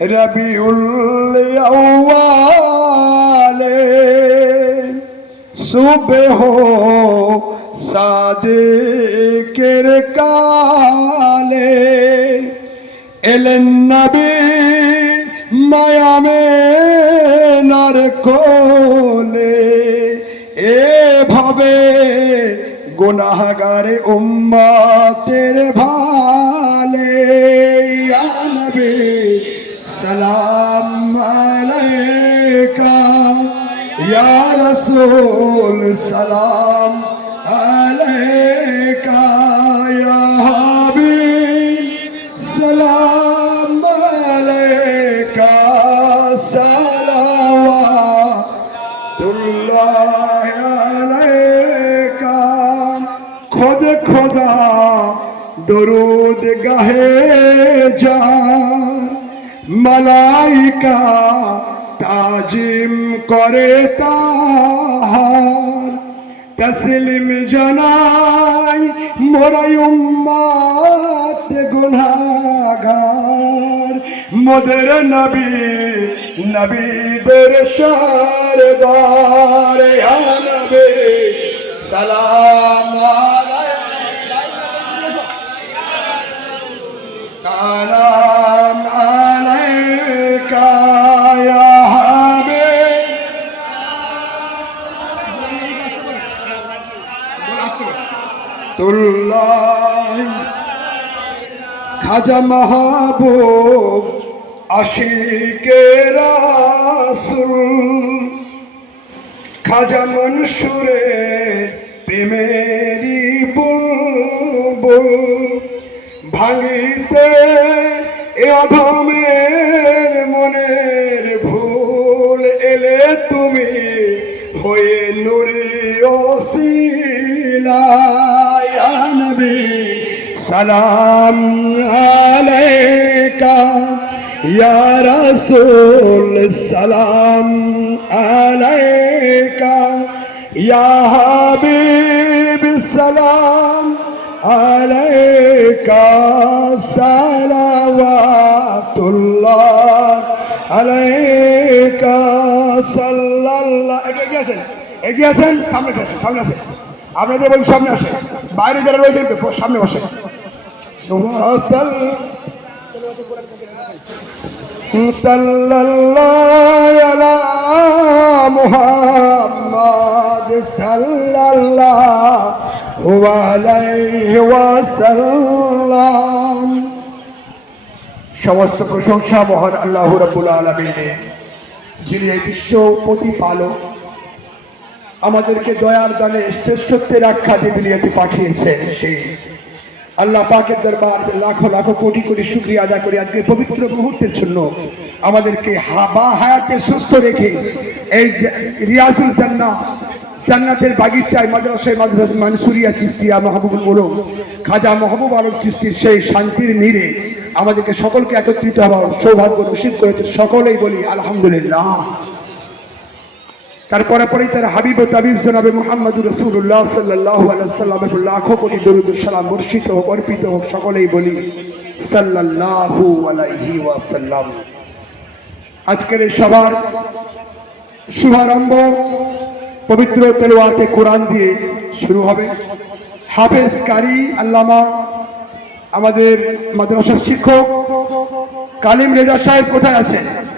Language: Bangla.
রবিউল আউয়ালে সুবহ সাদিকের কালে এলেন নবী মায়ামে নার কোলে। এভাবে গুনাহগারে উম্মাতের ভালে। ইয়া নবী সালাম আলাইকা ইয়া রাসূল সালাম আলাইকা ইয়া হাবিব সালাম আলাইকা সালাওয়াতুল্লাহ আলাইকা খোদ খোদা দরুদ গাহে যা মালাইকা তাজিম করে তাহার। তসলিম জানাই, মোরাই উম্মাত গুনাহগার। মোদের নবী নবীদের সরদার নবী, সালাম তুল্লাহ খাজা মাহবুব আশিকে রাসুল। খাজা মনসুরে প্রেমেরি বুলবুল। ভাঙিতে এ অধমের মনের ভুল এলে তুমি হয়ে নুরি ওসিলা সালাম আলাইকা সালাম আলাইকা সালাম আলাইকা, সালাওয়াতুল্লাহ এগিয়ে আছেন সামনে আসেন সামনে আসেন। আপনাদের বই সামনে আসেন। বাইরে যারা রয়েছেন, সামনে সমস্ত প্রশংসা মহান আল্লাহ রাব্বুল আলামিনের, যিনি এই বিশ্ব প্রতিপালক, আমাদেরকে দয়ার দানে শ্রেষ্ঠত্বের আখ্যাতে দুনিয়াতে পাঠিয়েছেন সেই আল্লাহ পাকের দরবার লাখো লাখো কোটি কোটি শুক্রিয়া আদা করি আজকে পবিত্র মুহূর্তের জন্য। আমাদেরকে হাবা হায়াতে সুস্থ রেখে এই রিয়াজুল জান্না জান্নাতের বাগিচায় মাদ্রাসায় মাদ্রাসা মানসুরিয়া চিস্তিয়া মাহবুবুল উলুম, খাজা মাহবুব আলম চিস্তির সেই শান্তির নীরে আমাদেরকে সকলকে একত্রিত হওয়ার সৌভাগ্য নসিব করেছে। সকলেই বলি, আলহামদুলিল্লাহ। তারপরে পরেই তার হাবিব তাবিব জনাবে মোহাম্মদ রসুল্লাহ সাল্লাহ সাল্লামের লাখো কোটি দরুদ সালাম বর্ষিত হোক অর্পিত হোক সকলেই বলি সাল্লাল্লাহু আলাইহি ওয়াসাল্লাম। আজকের এই সবার শুভারম্ভ পবিত্র তেলোয়াতে কোরআন দিয়ে শুরু হবে। হাফেজ কারি আল্লামা আমাদের মাদ্রাসার শিক্ষক কালিম রেজা সাহেব কোথায় আছেন